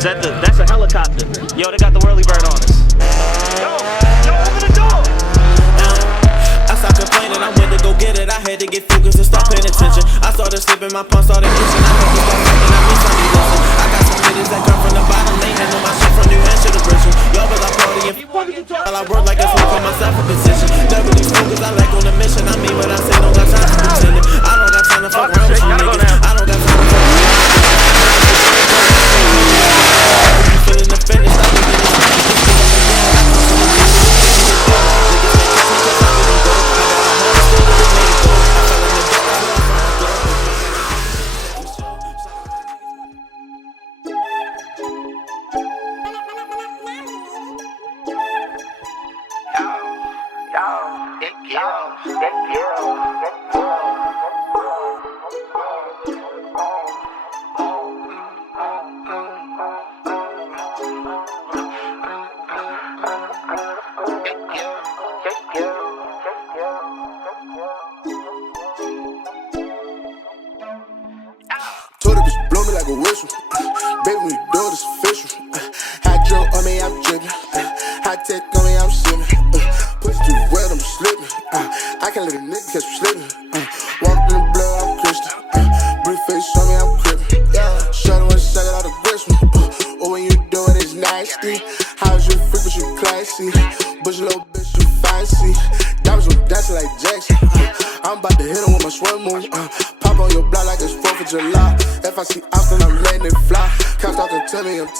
That's a helicopter. Yo, they got the whirly bird on us. Yo, open the door. I stopped complaining, I went to go get it. I had to get focused and start paying attention. I started slipping, my palms started itching. I had to start thinking, I miss something listen. I got some niggas that come from the bottom, they handle my shit from New Hampshire to Bristol. Y'all but I party and while I work like a fool, put myself in position. Never these focus, I like on the mission. I mean what I say, don't got time for pretending. I don't got time to fuck around with you niggas. I don't got time to fuck around. Feeling the finish, I be getting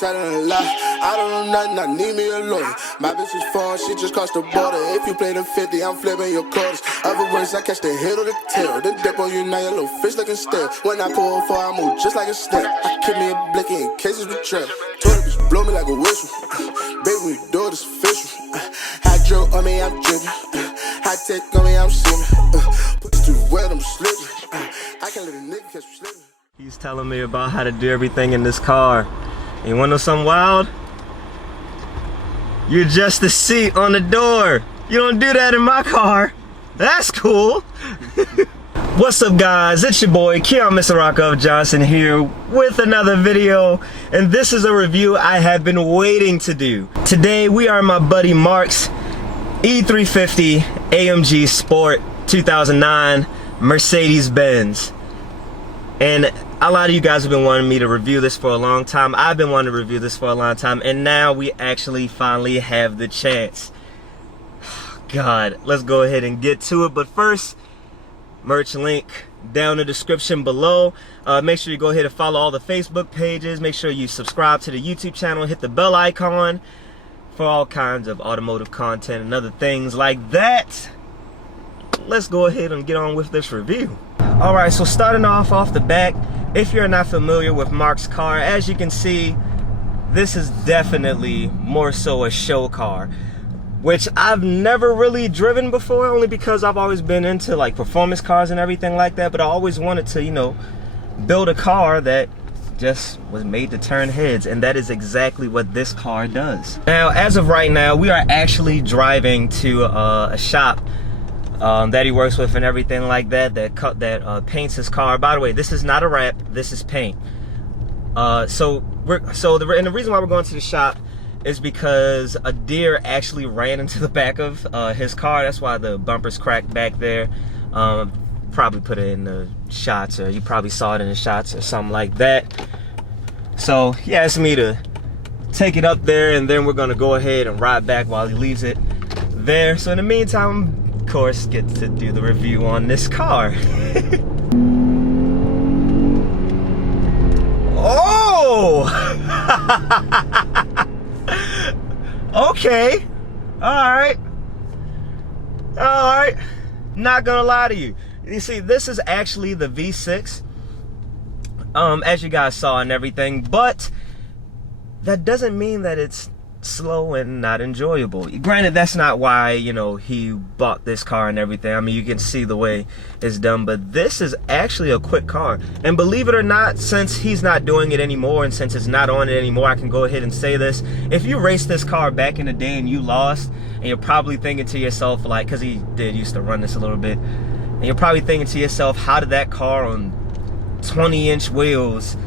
telling a lie. I don't know nothing, I need me a lawyer. My bitch is foreign, she just crossed the border. If you play the 50, I'm flipping your quarters. Other words, I catch the head or the tail. Then dip on you, now your little fish looking stale. When I pull for, I move just like a snake. I keep me a blicky in cases betrayal. Told her bitch blow me like a whistle. Baby, when you do it, it's official. Hydro on me, I'm dripping. High tech on me, I'm sipping. Put it too wet, I'm slipping. I can't let a nigga catch me slipping. He's telling me about how to do everything in this car. You wanna know something wild? You adjust the seat on the door. You don't do that in my car. That's cool. What's up guys, it's your boy Keon Mr. Rockoff Johnson here with another video, and this is a review I have been waiting to do. Today we are in my buddy Mark's E350 AMG Sport 2009 Mercedes Benz. And a lot of you guys have been wanting me to review this for a long time. I've been wanting to review this for a long time, and now we actually finally have the chance. God, let's go ahead and get to it. But first, merch link down in the description below. Make sure you go ahead and follow all the Facebook pages. Make sure you subscribe to the YouTube channel, hit the bell icon for all kinds of automotive content and other things like that. Let's go ahead and get on with this review. Alright, so starting off the back, if you're not familiar with Mark's car, as you can see, this is definitely more so a show car, which I've never really driven before, only because I've always been into like performance cars and everything like that, but I always wanted to, you know, build a car that just was made to turn heads, and that is exactly what this car does. Now, as of right now, we are actually driving to a shop that he works with and everything like that, that paints his car. By the way, this is not a wrap, this is paint. And the reason why we're going to the shop is because a deer actually ran into the back of his car. That's why the bumper's cracked back there. Probably put it in the shots, or you probably saw it in the shots or something like that. So he asked me to take it up there, and then we're gonna go ahead and ride back while he leaves it there. So in the meantime, of course, get to do the review on this car. Oh! Okay. Alright. Alright. Not gonna lie to you. You see, this is actually the V6, as you guys saw and everything, but that doesn't mean that it's slow and not enjoyable. Granted, that's not why, you know, he bought this car and everything. I mean, you can see the way it's done, but this is actually a quick car. And believe it or not, since he's not doing it anymore and since it's not on it anymore, I can go ahead and say this. If you raced this car back in the day and you lost, and you're probably thinking to yourself, like, because he did used to run this a little bit, and you're probably thinking to yourself, how did that car on 20-inch wheels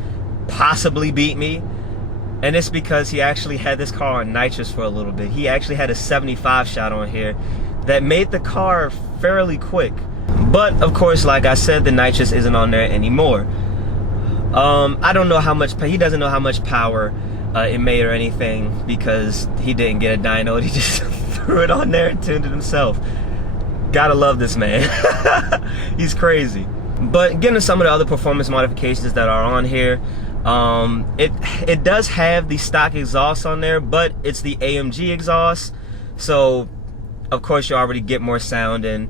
possibly beat me? And it's because he actually had this car on Nitrous for a little bit. He actually had a 75 shot on here that made the car fairly quick. But of course, like I said, the Nitrous isn't on there anymore. I don't know how much, he doesn't know how much power it made or anything, because he didn't get a dyno. He just threw it on there and tuned it himself. Gotta love this man. He's crazy. But getting to some of the other performance modifications that are on here, it does have the stock exhaust on there, but it's the AMG exhaust, so of course you already get more sound, and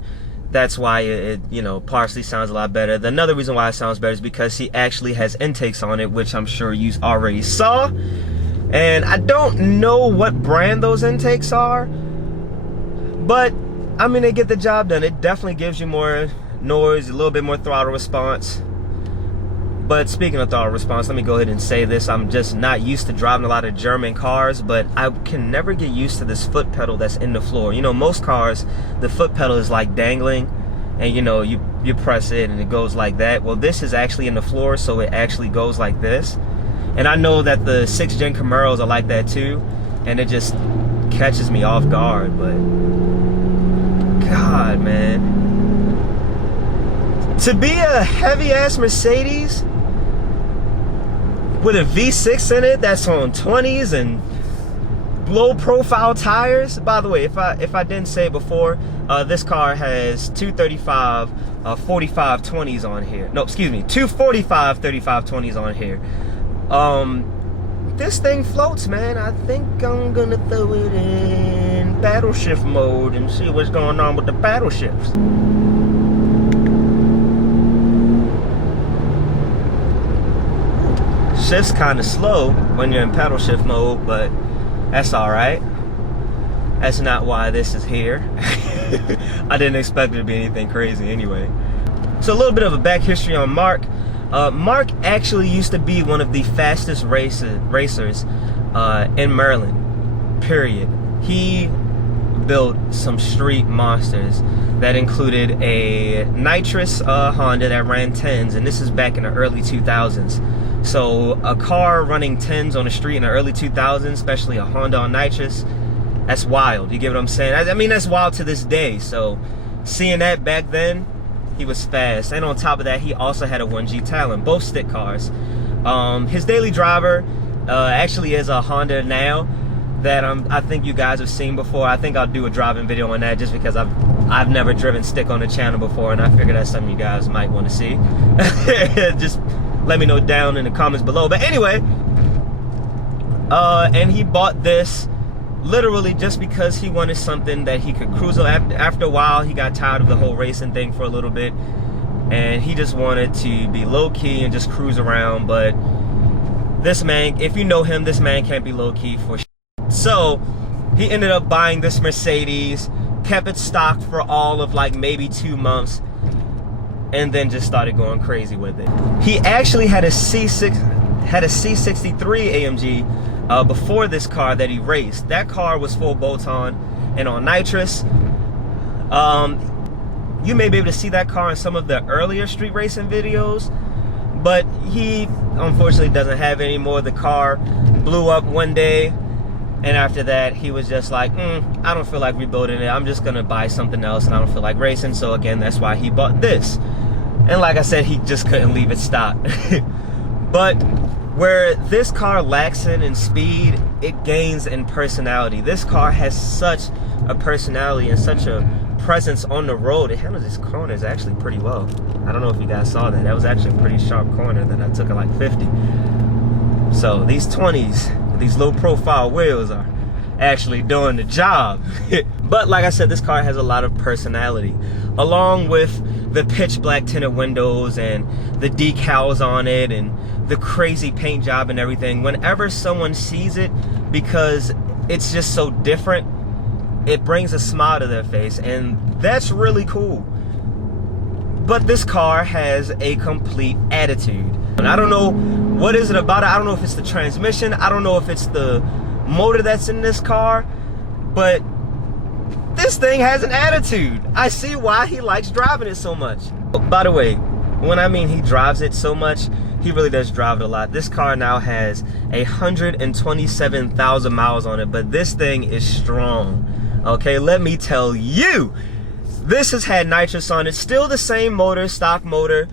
that's why it you know, partially sounds a lot better. Another reason why it sounds better is because he actually has intakes on it, which I'm sure you already saw. And I don't know what brand those intakes are, but I mean, they get the job done. It definitely gives you more noise, a little bit more throttle response. But speaking of throttle response, let me go ahead and say this. I'm just not used to driving a lot of German cars, but I can never get used to this foot pedal that's in the floor. You know, most cars, the foot pedal is like dangling, and you know, you press it and it goes like that. Well, this is actually in the floor, so it actually goes like this. And I know that the 6th gen Camaros are like that too, and it just catches me off guard. But God, man, to be a heavy-ass Mercedes with a V6 in it that's on 20s and low-profile tires. By the way, if I didn't say it before, this car has 235 45 20s on here. No, excuse me, 245 35 20s on here. This thing floats, man. I think I'm gonna throw it in paddle shift mode and see what's going on with the paddle shifts. Shift's kind of slow when you're in paddle shift mode, but that's all right. That's not why this is here. I didn't expect it to be anything crazy anyway. So a little bit of a back history on Mark. Mark actually used to be one of the fastest racers in Maryland, period. He built some street monsters that included a Nitrous Honda that ran 10s, and this is back in the early 2000s. So a car running 10s on the street in the early 2000s, especially a Honda on Nitrous, that's wild. You get what I'm saying? I mean, that's wild to this day. So seeing that back then, he was fast. And on top of that, he also had a 1G Talon, both stick cars. His daily driver actually is a Honda now that I think you guys have seen before. I think I'll do a driving video on that, just because I've never driven stick on the channel before, and I figured that's something you guys might want to see. Just let me know down in the comments below. But anyway, and he bought this literally just because he wanted something that he could cruise on. After a while, he got tired of the whole racing thing for a little bit, and he just wanted to be low-key and just cruise around. But this man, if you know him, this man can't be low-key for shit. So he ended up buying this Mercedes, kept it stocked for all of like maybe 2 months, and then just started going crazy with it. He actually had a C63 AMG before this car that he raced. That car was full bolt-on and on Nitrous. You may be able to see that car in some of the earlier street racing videos, but he unfortunately doesn't have it anymore. The car blew up one day, and after that he was just like, I don't feel like rebuilding it. I'm just gonna buy something else, and I don't feel like racing. So again, that's why he bought this. And like I said, he just couldn't leave it stopped. But where this car lacks in speed, it gains in personality. This car has such a personality and such a presence on the road. It handles its corners actually pretty well. I don't know if you guys saw that. That was actually a pretty sharp corner that I took at like 50. So these 20s, these low profile wheels are actually doing the job. But like I said, this car has a lot of personality, along with the pitch black tinted windows and the decals on it and the crazy paint job and everything. Whenever someone sees it, because it's just so different, it brings a smile to their face, and that's really cool. But this car has a complete attitude, and I don't know what is it about it. I don't know if it's the transmission, I don't know if it's the motor that's in this car, but this thing has an attitude. I see why he likes driving it so much. By the way, when I mean he drives it so much, He really does drive it a lot. This car now has 127,000 miles on it, but this thing is strong. Okay, let me tell you, this has had nitrous on it. Still the same motor, stock motor.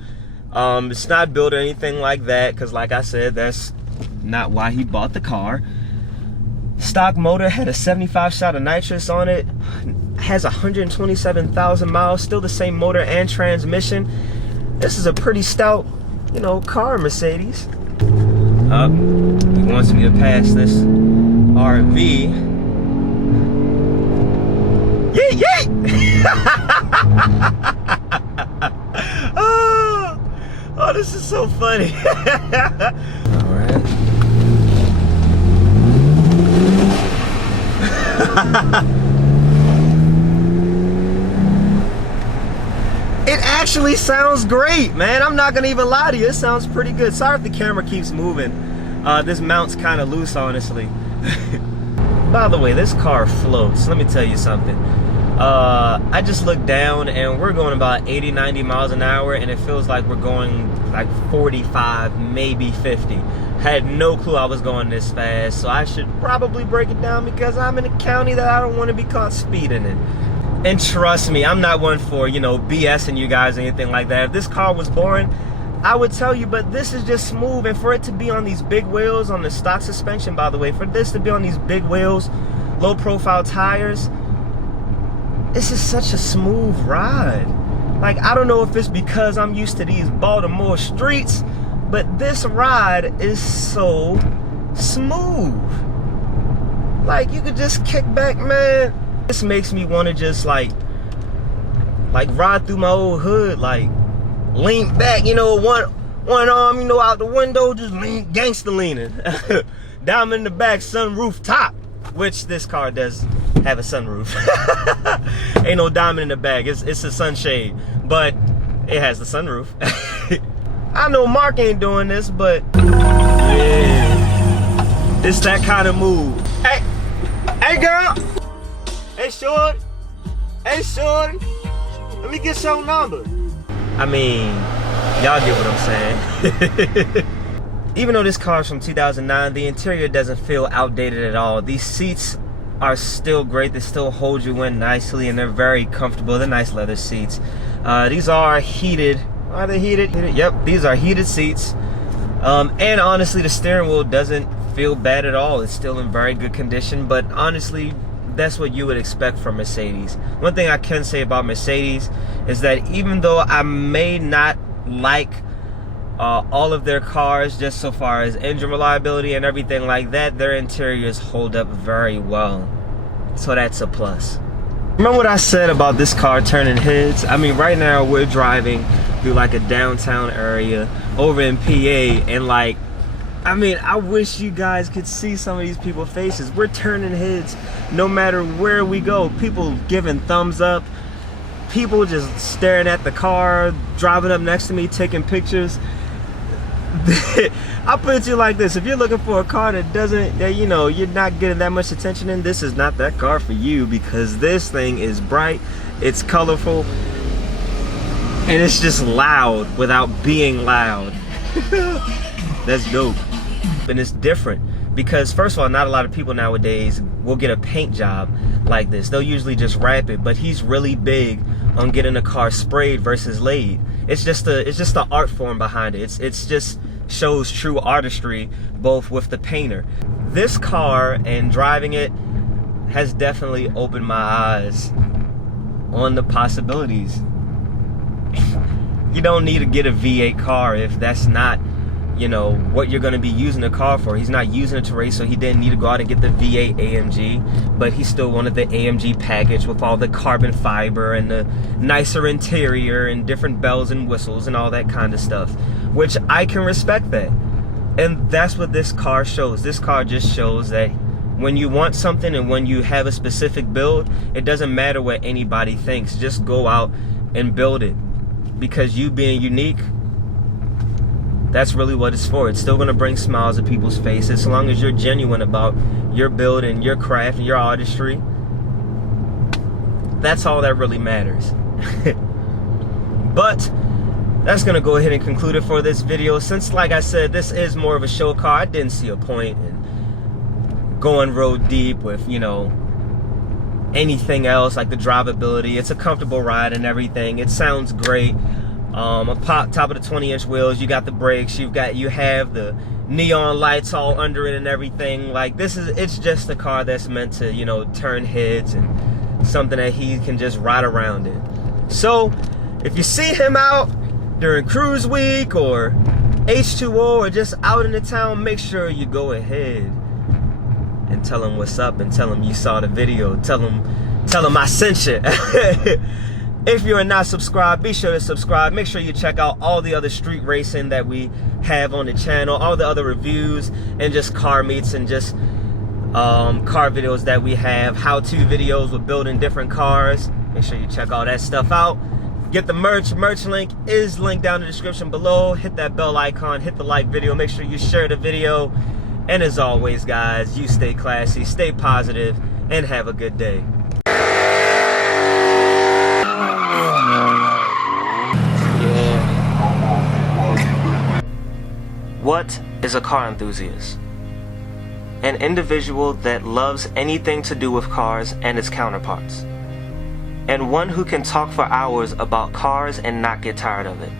It's not built or anything like that, because like I said, that's not why he bought the car. Stock motor, had a 75 shot of nitrous on it, has 127,000 miles, still the same motor and transmission. This is a pretty stout, you know, car, Mercedes. He wants me to pass this RV. Yay, yay! Oh, this is so funny. All right. It actually sounds great, man. I'm not gonna even lie to you. It sounds pretty good. Sorry if the camera keeps moving. This mount's kind of loose, honestly. By the way, this car floats. Let me tell you something. I just looked down and we're going about 80, 90 miles an hour, and it feels like we're going like 45, maybe 50. Had no clue I was going this fast, so I should probably break it down because I'm in a county that I don't want to be caught speeding in. And trust me, I'm not one for, you know, BSing you guys or anything like that. If this car was boring, I would tell you, but this is just smooth. And for it to be on these big wheels, on the stock suspension, by the way, for this to be on these big wheels, low profile tires, this is such a smooth ride. Like, I don't know if it's because I'm used to these Baltimore streets, but this ride is so smooth. Like, you could just kick back, man. This makes me want to just like ride through my old hood, like lean back, you know, one arm, you know, out the window, just lean, gangster leaning. Down in the back, sunroof top, which this car does have a sunroof. Ain't no diamond in the back, it's a sunshade, but it has the sunroof. I know Mark ain't doing this, but yeah, it's that kind of move. Hey girl, hey short, let me get your number. I mean, y'all get what I'm saying. Even though this car is from 2009, the interior doesn't feel outdated at all. These seats are still great. They still hold you in nicely, and they're very comfortable. They're nice leather seats. These are heated. Are they heated? Yep, these are heated seats. And honestly, the steering wheel doesn't feel bad at all. It's still in very good condition, but honestly, that's what you would expect from Mercedes. One thing I can say about Mercedes is that even though I may not like all of their cars just so far as engine reliability and everything like that, their interiors hold up very well. So that's a plus. Remember what I said about this car turning heads? I mean, right now we're driving through like a downtown area over in PA, and like, I mean, I wish you guys could see some of these people's faces. We're turning heads no matter where we go. People giving thumbs up. People just staring at the car, driving up next to me, taking pictures. I'll put it to you like this. If you're looking for a car that you know, you're not getting that much attention in, this is not that car for you, because this thing is bright, it's colorful, and it's just loud without being loud. That's dope. And it's different because, first of all, not a lot of people nowadays will get a paint job like this. They'll usually just wrap it, but he's really big on getting a car sprayed versus laid. It's just the art form behind it. It's just shows true artistry, both with the painter. This car and driving it has definitely opened my eyes on the possibilities. You don't need to get a V8 car if that's not, you know, what you're going to be using the car for. He's not using it to race, so he didn't need to go out and get the V8 AMG, but he still wanted the AMG package with all the carbon fiber and the nicer interior and different bells and whistles and all that kind of stuff, which I can respect that. And that's what this car shows. This car just shows that when you want something and when you have a specific build, it doesn't matter what anybody thinks. Just go out and build it, because you being unique, that's really what it's for. It's still going to bring smiles to people's faces, so long as you're genuine about your build and your craft and your artistry. That's all that really matters. But that's gonna go ahead and conclude it for this video. Since, like I said, this is more of a show car, I didn't see a point in going real deep with, you know, anything else like the drivability. It's a comfortable ride and everything. It sounds great. Top of the 20-inch wheels, you got the brakes, you have the neon lights all under it and everything. Like, it's just a car that's meant to, you know, turn heads and something that he can just ride around in. So if you see him out during cruise week or H2O or just out in the town, make sure you go ahead and tell him what's up and tell him you saw the video. Tell him I sent you. If you are not subscribed, be sure to subscribe. Make sure you check out all the other street racing that we have on the channel, all the other reviews and just car meets and just car videos that we have, how-to videos with building different cars. Make sure you check all that stuff out. Get the merch. Merch link is linked down in the description below. Hit that bell icon, hit the like video, make sure you share the video. And as always, guys, you stay classy, stay positive, and have a good day. What is a car enthusiast? An individual that loves anything to do with cars and its counterparts, and one who can talk for hours about cars and not get tired of it.